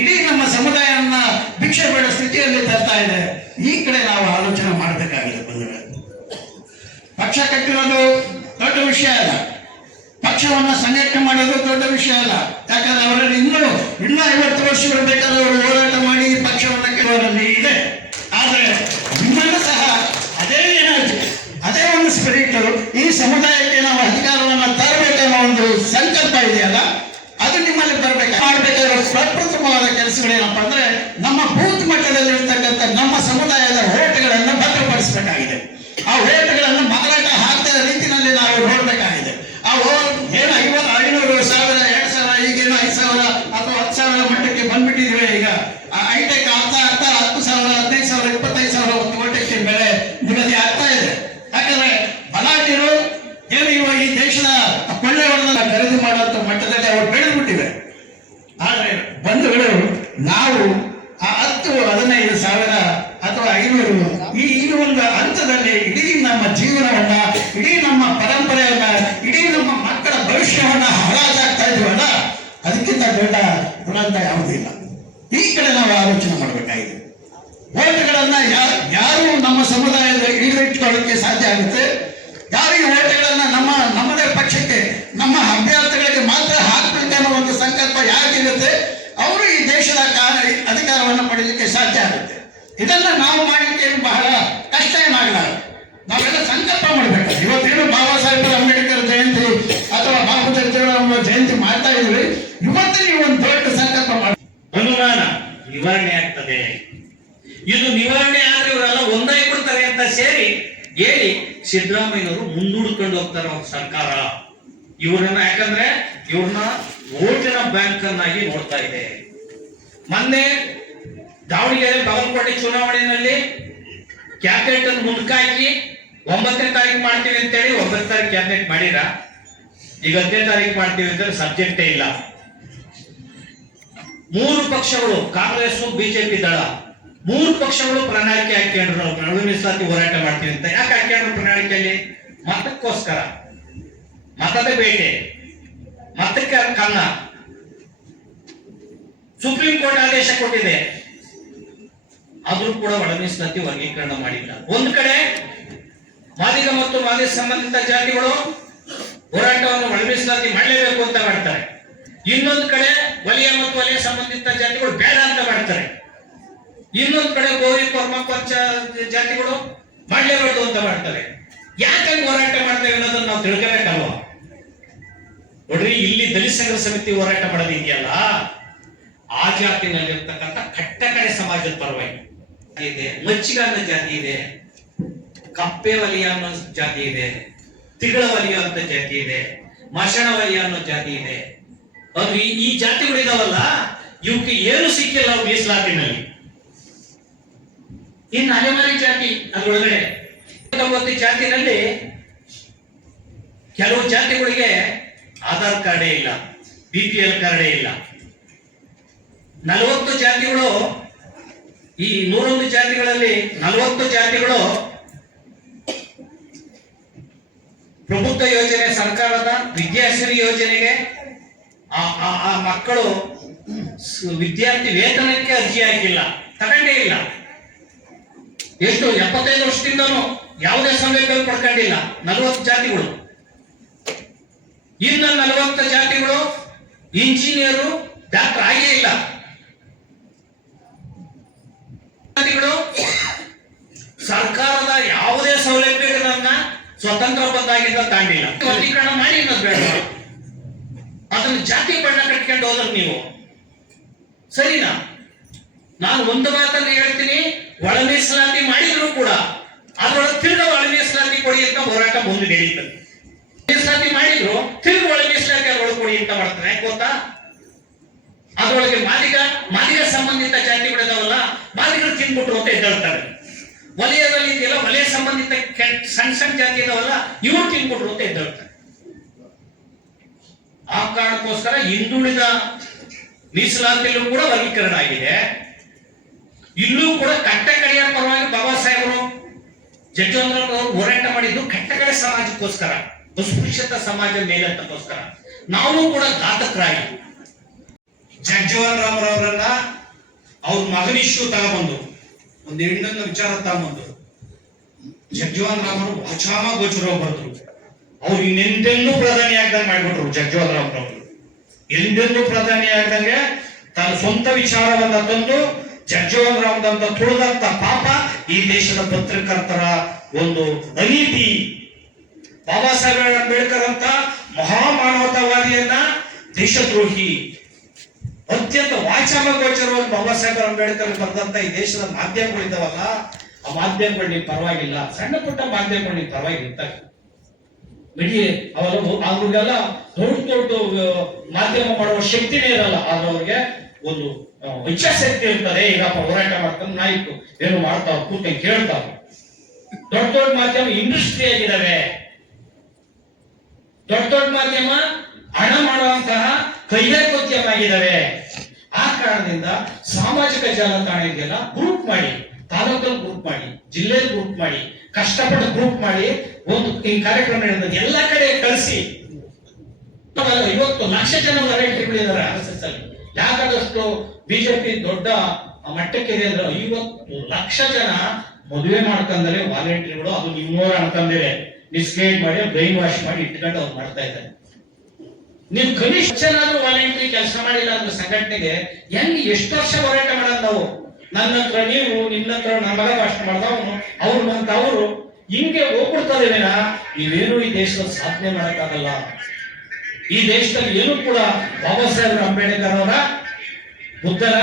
ಇಡೀ ನಮ್ಮ ಸಮುದಾಯವನ್ನ ಭಿಕ್ಷೆ ಬೇಡ ಸ್ಥಿತಿಯಲ್ಲಿ ತರ್ತಾ ಇದೆ. ಈ ಕಡೆ ನಾವು ಆಲೋಚನೆ ಮಾಡಬೇಕಾಗಿದೆ. ಬಂಧುಗಳೇ, ಪಕ್ಷ ಕಟ್ಟಿರೋದು ದೊಡ್ಡ ವಿಷಯ ಅಲ್ಲ, ಪಕ್ಷವನ್ನ ಸಂಘಟನೆ ಮಾಡೋದು ದೊಡ್ಡ ವಿಷಯ ಅಲ್ಲ. ಯಾಕಂದ್ರೆ ಅವರಲ್ಲಿ ಇನ್ನೂ 50 ವರ್ಷಗಳು ಬೇಕಾದ್ರೆ ಅವರು ಹೋರಾಟ ಮಾಡಿ ಪಕ್ಷವನ್ನ ಕೆಲವರಲ್ಲಿ ಇದೆ. ಆದ್ರೆ ನಿಮ್ಮನ್ನು ಸಹ ಅದೇ ಒಂದು ಸ್ಪಿರಿಟ್, ಈ ಸಮುದಾಯಕ್ಕೆ ನಾವು ಅಧಿಕಾರವನ್ನು ತರಬೇಕೆನ್ನೋ ಒಂದು ಸಂಕಲ್ಪ ಇದೆಯಲ್ಲ, ಅದು ನಿಮ್ಮಲ್ಲಿ ಬರಬೇಕು. ಮಾಡಬೇಕಾಗಿರೋ ಪ್ರಪ್ರಥಮವಾದ ಕೆಲಸಗಳೇನಪ್ಪ ಅಂದ್ರೆ, ನಮ್ಮ ಬೂತ್ ಮಟ್ಟದಲ್ಲಿ ಇರ್ತಕ್ಕಂಥ ನಮ್ಮ ಸಮುದಾಯದ ಓಟ್ಗಳನ್ನು ಭದ್ರಪಡಿಸಬೇಕಾಗಿದೆ. ಆ ಓಟ್ಗಳನ್ನು ಮಾರಾಟ ಹಾಕ್ತಾ ರೀತಿಯಲ್ಲಿ ನಾವು ನೋಡ್ಬೇಕಾಗಿದೆ. ಆ ಏನು 500, 1000, 2000, ಈಗೇನು 5000 ಅಥವಾ 10,000 ಮಟ್ಟಕ್ಕೆ ಬಂದ್ಬಿಟ್ಟಿದ್ವಿ. ಈಗ ಹೈಟೆಕ್ ಆಗ್ತಾ 10,000, 15,000, 25,000 ಓಟಕ್ಕೆ ಬೆಲೆ ನಿಗದಿ ಆಗ್ತಾ ಇದೆ. ಯಾಕಂದ್ರೆ ಬಲಾಢ್ಯರು ಏನು ಇವಾಗ ಈ ದೇಶದ ಕೊಳ್ಳೆ ಹೊಡೆದ ಖರೀದಿ ಮಾಡುವಂತ ಮಟ್ಟದಲ್ಲಿ ಅವರು ಬೆಳೆದ್ಬಿಟ್ಟಿವೆ. ಆದ್ರೆ ಬಂಧುಗಳು, ನಾವು ಆ 10, 15,000 ಅಥವಾ 500 ಈ ಒಂದು ಹಂತದಲ್ಲಿ ಇಡೀ ನಮ್ಮ ಜೀವನವನ್ನ, ಇಡೀ ನಮ್ಮ ಪರಂಪರೆಯನ್ನ, ಇಡೀ ನಮ್ಮ ಮಕ್ಕಳ ಭವಿಷ್ಯವನ್ನ ಹರಾಜಾಗ್ತಾ ಇದೀವಲ್ಲ, ಅದಕ್ಕಿಂತ ದೊಡ್ಡ ದುರಂತ ಯಾವುದಿಲ್ಲ. ಈ ಕಡೆ ನಾವು ಆಲೋಚನೆ ಮಾಡಬೇಕಾಗಿದೆ. ಓಟ್ಗಳನ್ನ ಯಾರು ನಮ್ಮ ಸಮುದಾಯದ ಹಿಡಿದಿಟ್ಕೊಳ್ಳೋಕೆ ಸಾಧ್ಯ ಆಗುತ್ತೆ, ಯಾರು ಈ ಓಟ್ಗಳನ್ನ ನಮ್ಮದೇ ಪಕ್ಷಕ್ಕೆ, ನಮ್ಮ ಅಭ್ಯರ್ಥಿಗಳಿಗೆ ಮಾತ್ರ ಹಾಕ್ಬೇಕು ಅನ್ನೋ ಒಂದು ಸಂಕಲ್ಪ ಯಾರಿಗಿರುತ್ತೆ, ಅವರು ಈ ದೇಶದ ಅಧಿಕಾರವನ್ನು ಪಡೆಯಲಿಕ್ಕೆ ಸಾಧ್ಯ ಆಗುತ್ತೆ. ಇದನ್ನ ನಾವು ಮಾಡಲಿಕ್ಕೆ ಬಹಳ ಕಷ್ಟ ಏನಾಗಲಾರ. ನಾವೆಲ್ಲ ಸಂಕಲ್ಪ ಮಾಡಬೇಕು. ಇವತ್ತೇನು ಬಾಬಾ ಸಾಹೇಬ್ ಅಂಬೇಡ್ಕರ್ ಜಯಂತಿ ಅಥವಾ ಬಾಬು ಜಗಜೀವನ ಜಯಂತಿ ಮಾಡ್ತಾ ಇದ್ವಿ, ಇವತ್ತು ನೀವು ಒಂದು ದೊಡ್ಡ ಸಂಕಲ್ಪ ಮಾಡಿ ಅನುಮಾನ ನಿವಾರಣೆ ಆಗ್ತದೆ. ಇದು ನಿವಾರಣೆ ಆದ್ರೆ ಇವರೆಲ್ಲ ಒಂದಾಗಿ ಬಿಡ್ತಾರೆ ಅಂತ ಸೇರಿ ಹೇಳಿ ಸಿದ್ದರಾಮಯ್ಯನವರು ಮುಂದೂಡ್ಕೊಂಡು ಹೋಗ್ತಾರೆ ಅವ್ರ ಸರ್ಕಾರ ಇವ್ರನ್ನ. ಯಾಕಂದ್ರೆ ಇವ್ರನ್ನ ಓಟಿನ ಬ್ಯಾಂಕ್ ಅನ್ನಾಗಿ ನೋಡ್ತಾ ಇದೆ. ಮೊನ್ನೆ ದಾವಣಗೆರೆ ಬಾಗಲಕೋಟೆ ಚುನಾವಣೆಯಲ್ಲಿ ಕ್ಯಾಬಿನೆಟ್ ಅನ್ನು ಮುಂದಕ್ಕಾಕಿ 9ನೇ ತಾರೀಕು ಮಾಡ್ತೀವಿ ಅಂತೇಳಿ 9ನೇ ತಾರೀಕು ಕ್ಯಾಬಿನೆಟ್ ಮಾಡಿರ. ಈಗ 10ನೇ ತಾರೀಕು ಮಾಡ್ತೀವಿ ಅಂತ ಸಬ್ಜೆಕ್ಟೇ ಇಲ್ಲ. 3 ಪಕ್ಷಗಳು, ಕಾಂಗ್ರೆಸ್, ಬಿಜೆಪಿ ದಳ, 3 ಪಕ್ಷಗಳು ಪ್ರಣಾಳಿಕೆ ಹಾಕ್ಕೊಂಡ್ರು. ನಡು ಮೀಸಲಾತಿ ಹೋರಾಟ ಮಾಡ್ತೀವಿ ಅಂತ. ಯಾಕೆ ಹಾಕ್ಕೊಂಡ್ರು ಪ್ರಣಾಳಿಕೆಯಲ್ಲಿ? ಮತಕ್ಕೋಸ್ಕರ, ಮತದ ಬೇಟೆ, ಮತಕ್ಕೆ ಕನ್ನ. ಸುಪ್ರೀಂ ಕೋರ್ಟ್ ಆದೇಶ ಕೊಟ್ಟಿದೆ, ಆದ್ರೂ ಕೂಡ ಒಳ ಮೀಸಲಾತಿ ವರ್ಗೀಕರಣ ಮಾಡಿಲ್ಲ. ಒಂದ್ ಕಡೆ ಮಾದಿಗ ಮತ್ತು ಮಾದಿಗ ಸಂಬಂಧಿತ ಜಾತಿಗಳು ಹೋರಾಟವನ್ನು ಒಳ ಮೀಸಲಾತಿ ಮಾಡಲೇಬೇಕು ಅಂತ ಮಾಡ್ತಾರೆ. ಇನ್ನೊಂದು ಕಡೆ ವಲಯ ಮತ್ತು ವಲಯ ಸಂಬಂಧಿತ ಜಾತಿಗಳು ಬೇಡ ಅಂತ ಮಾಡ್ತಾರೆ. ಇನ್ನೊಂದು ಕಡೆ ಗೌರಿ ಪರಮ ಪಂಚ ಜಾತಿಗಳು ಮಾಡಲೇಬಾರ್ದು ಅಂತ ಮಾಡ್ತಾರೆ. ಯಾಕೆ ಹೋರಾಟ ಮಾಡ್ತೇವೆ ಅನ್ನೋದನ್ನ ನಾವು ತಿಳ್ಕೋಬೇಕಲ್ವ? ನೋಡ್ರಿ, ಇಲ್ಲಿ ದಲಿತ ಸಂಘರ್ಷ ಸಮಿತಿ ಹೋರಾಟ ಮಾಡೋದಿದೆಯಲ್ಲ, ಆ ಜಾತಿನಲ್ಲಿರ್ತಕ್ಕಂಥ ಕಟ್ಟಕಡೆ ಸಮಾಜದ ಪರವಾಗಿ ಇದೆ. ಮಚ್ಚಿಗ ಅನ್ನೋ ಜಾತಿ ಇದೆ, ಕಪ್ಪೆ ವಲಯ ಅನ್ನೋ ಜಾತಿ ಇದೆ, ತಿಗಳ ವಲಯ ಅಂತ ಜಾತಿ ಇದೆ, ಮಶಣ ವಲಯ ಅನ್ನೋ ಜಾತಿ ಇದೆ. ಅದು ಈ ಜಾತಿಗಳಿದಾವಲ್ಲ, ಇವಕ್ಕೆ ಏನು ಸಿಕ್ಕಿಲ್ಲ ಮೀಸಲಾತಿನಲ್ಲಿ. ಇನ್ನು ಅಲೆಮಾರಿ ಜಾತಿ ಅದರೊಳಗಡೆ 90 ಜಾತಿನಲ್ಲಿ ಕೆಲವು ಜಾತಿಗಳಿಗೆ ಆಧಾರ್ ಕಾರ್ಡೇ ಇಲ್ಲ, BPL ಕಾರ್ಡೇ ಇಲ್ಲ. 40 ಜಾತಿಗಳು, ಈ 101 ಜಾತಿಗಳಲ್ಲಿ 40 ಜಾತಿಗಳು ಪ್ರಬುದ್ಧ ಯೋಜನೆ, ಸರ್ಕಾರದ ವಿದ್ಯಾಶ್ರೀ ಯೋಜನೆಗೆ ಆ ಮಕ್ಕಳು ವಿದ್ಯಾರ್ಥಿ ವೇತನಕ್ಕೆ ಅರ್ಜಿ ಹಾಕಿಲ್ಲ, ತಗೊಂಡೇ ಇಲ್ಲ. ಎಷ್ಟು 75 ವರ್ಷದಿಂದನೂ ಯಾವುದೇ ಸೌಲಭ್ಯ ಪಡ್ಕೊಂಡಿಲ್ಲ 40 ಜಾತಿಗಳು. ಇನ್ನು 40 ಜಾತಿಗಳು ಇಂಜಿನಿಯರು ಡಾಕ್ಟರ್ ಆಗೇ ಇಲ್ಲ. ಸರ್ಕಾರದ ಯಾವುದೇ ಸೌಲಭ್ಯಗಳನ್ನ ಸ್ವತಂತ್ರ ಬಂದಾಗಿಂದ ತಾಂಡಿಲ್ಲ. ವರ್ಗೀಕರಣ ಮಾಡಿ ಅನ್ನೋದು ಬೇಡ. ಅದನ್ನು ಜಾತಿ ಬಣ್ಣ ಕಟ್ಕೊಂಡು ಹೋದ್ರೆ ನೀವು ಸರಿನಾ? ನಾನು ಒಂದು ಮಾತನ್ನು ಹೇಳ್ತೀನಿ, ಒಳ ಮೀಸಲಾತಿ ಮಾಡಿದ್ರು ಕೂಡ ಅದರೊಳಗೆ ತಿರ್ಗ ಒಳ ಮೀಸಲಾತಿ ಕೊಡಿ ಅಂತ ಹೋರಾಟ ಮುಂದೆ ನಡೀತದೆ. ಮೀಸಲಾತಿ ಮಾಡಿದ್ರು ತಿರ್ಗ ಒಳ ಮೀಸಲಾತಿ ಅದರೊಳಗೆ ಕೊಡಿ ಅಂತ ಮಾಡ್ತಾರೆ. ಯಾಕೆ ಗೊತ್ತಾ? ಅದರೊಳಗೆ ಮಾದಿಗ ಸಂಬಂಧಿತ ಜಾತಿಗಳಿದಾವಲ್ಲ, ಮಾದಿಗರು ತಿನ್ಬಿಟ್ರು ಅಂತ ಎದ್ದೇಳ್ತಾರೆ. ವಲಯದಲ್ಲಿ ಇದೆಯಲ್ಲ, ವಲಯ ಸಂಬಂಧಿತ ಸಣ್ಣ ಸಣ್ಣ ಜಾತಿ ಇದಾವಲ್ಲ, ಇವರು ತಿನ್ಬಿಟ್ರು ಅಂತ ಎದ್ದೇಳ್ತಾರೆ. ಆ ಕಾರಣಕ್ಕೋಸ್ಕರ ಹಿಂದುಳಿದ ಮೀಸಲಾತಿಯಲ್ಲೂ ಕೂಡ ವರ್ಗೀಕರಣ ಆಗಿದೆ. ಇಲ್ಲೂ ಕೂಡ ಕಟ್ಟಕಡೆಯ ಪರವಾಗಿ ಬಾಬಾ ಸಾಹೇಬರು ಜಗ್ಜೀವನರಾಮ್ ಅವರು ಹೋರಾಟ ಮಾಡಿದ್ದು ಕಟ್ಟಕಡೆ ಸಮಾಜಕ್ಕೋಸ್ಕರ, ಅಸ್ಪೃಶ್ಯತ ಸಮಾಜ ಮೇಲತ್ತಕ್ಕೋಸ್ಕರ. ನಾವು ಕೂಡ ಘಾತಕರಾಗಿ ಜಗ್ಜೀವನ್ ರಾಮರವರನ್ನ ಅವ್ರ ಮಗನಿಷ್ಟು ತಗೊಂಡ್ಬಂದು ಒಂದು ಹೆಣ್ಣನ್ನು ವಿಚಾರ ತಗೊಂಡ್ಬಂದು ಜಗ್ಜೀವನ್ ರಾಮರು ವಾಚಾಮ ಗೋಚರ ಬರೆದ್ರು. ಅವ್ರು ಇನ್ನೆಂದೆಂದೂ ಪ್ರಧಾನಿ ಆಗ್ದಂಗೆ ಮಾಡ್ಬಿಟ್ರು. ಜಗ್ಜೀವನ್ ರಾಮರವರು ಎಂದೆಂದೂ ಪ್ರಧಾನಿ ಆಗ್ದಂಗೆ ತನ್ನ ಸ್ವಂತ ವಿಚಾರವನ್ನ ತಂದು ಜಗ್ಜೀವನ್ ರಾಮದಂತ ತುಳಿದಂತ ಪಾಪ ಈ ದೇಶದ ಪತ್ರಕರ್ತರ ಒಂದು ಅನೀತಿ. ಬಾಬಾ ಸಾಹೇಬ್ ಅಂಬೇಡ್ಕರ್ ಅಂತ ಮಹಾಮಾನವತಾವಾದಿಯನ್ನ ದೇಶದ್ರೋಹಿ, ಅತ್ಯಂತ ವಾಚಾಮ ಗೋಚರವಾಗಿ ಬಾಬಾ ಸಾಹೇಬ್ ಅಂಬೇಡ್ಕರ್ ಬರೆದಂತ ಈ ದೇಶದ ಮಾಧ್ಯಮಗಳಿದ್ದಾವಲ್ಲ, ಆ ಮಾಧ್ಯಮಗಳು ನೀವು ಪರವಾಗಿಲ್ಲ, ಸಣ್ಣ ಪುಟ್ಟ ಮಾಧ್ಯಮಗಳು ನೀವು ಪರವಾಗಿರ್ತಾರೆ ಬಿಡಿ. ಅವ್ರಿಗೆಲ್ಲ ದೊಡ್ಡ ಮಾಧ್ಯಮ ಮಾಡುವ ಶಕ್ತಿನೇ ಇರಲ್ಲ, ಆದ್ರೆ ಅವ್ರಿಗೆ ಒಂದು ಇಚ್ಛಾಶಕ್ತಿ ಇರ್ತದೆ. ಈಗಪ್ಪ ಹೋರಾಟ ಮಾಡ್ಕೊಂಡು ನಾಯ್ತು ಏನು ಮಾಡ್ತಾವ ಕೂತ್ಕೊಂಡು ಕೇಳ್ತಾವ. ದೊಡ್ಡ ಮಾಧ್ಯಮ ಇಂಡಸ್ಟ್ರಿ ಆಗಿದ್ದಾವೆ. ದೊಡ್ಡ ಮಾಧ್ಯಮ ಹಣ ಮಾಡುವಂತಹ ಕೈಗಾರಿಕೋದ್ಯಮ ಆಗಿದ್ದಾವೆ. ಆ ಕಾರಣದಿಂದ ಸಾಮಾಜಿಕ ಜಾಲತಾಣ ಇದೆಯಲ್ಲ, ಗ್ರೂಪ್ ಮಾಡಿ, ತಾಲೂಕಲ್ಲಿ ಗ್ರೂಪ್ ಮಾಡಿ, ಜಿಲ್ಲೆಯಲ್ಲಿ ಗ್ರೂಪ್ ಮಾಡಿ, ಕಷ್ಟಪಟ್ಟು ಗ್ರೂಪ್ ಮಾಡಿ ಒಂದು ಈ ಕಾರ್ಯಕ್ರಮ ನಡೆದ ಎಲ್ಲ ಕಡೆ ಕಳಿಸಿ. 50 ಲಕ್ಷ ಜನ ವಾಲಂಟಿಯರ್ಗಳಿದ್ದಾರೆ RSS ಅಲ್ಲಿ. ಯಾಕಾದಷ್ಟು ಬಿಜೆಪಿ ದೊಡ್ಡ ಮಟ್ಟಕ್ಕಿದೆ ಅಂದ್ರೆ 50 ಲಕ್ಷ ಜನ ಮದುವೆ ಮಾಡ್ಕೊಂಡ್ರೆ ವಾಲಂಟಿಯರ್ಗಳು. ಅದು ನಿಮ್ಮೋರ ಅನ್ಕೊಂಡೇವೆ ಮಿಸ್ಗೈಡ್ ಮಾಡಿ ಬ್ರೈನ್ ವಾಶ್ ಮಾಡಿ ಇಟ್ಕೊಂಡು ಅವ್ರು ಮಾಡ್ತಾ ಇದ್ದಾರೆ. ನೀವು ಕನಿಷ್ಠ ಏನಾದ್ರೂ ವಾಲಂಟಿಯರ್ ಕೆಲಸ ಮಾಡಿಲ್ಲ ಅಂದ್ರೆ ಸಂಘಟನೆಗೆ ಹೆಂಗ್ ಎಷ್ಟು ವರ್ಷ ಹೋರಾಟ ಮಾಡೋದು ನಾವು? ನನ್ನ ಹತ್ರ ನೀವು, ನಿನ್ನ ಹತ್ರ ನನ್ನ ಮಗ ಭಾಷಣ ಮಾಡ್ದವನು, ಅವ್ರು ಅಂತ ಅವರು ಹಿಂಗೆ ಹೋಗ್ಬಿಡ್ತಾರೇನ. ನೀವೇನು ಈ ದೇಶದಲ್ಲಿ ಸಾಧನೆ ಮಾಡಕ್ಕಾಗಲ್ಲ. ಈ ದೇಶದಲ್ಲಿ ಏನು ಕೂಡ ಬಾಬಾ ಸಾಹೇಬ್ ಅಂಬೇಡ್ಕರ್ ಅವರ ಬುದ್ಧನ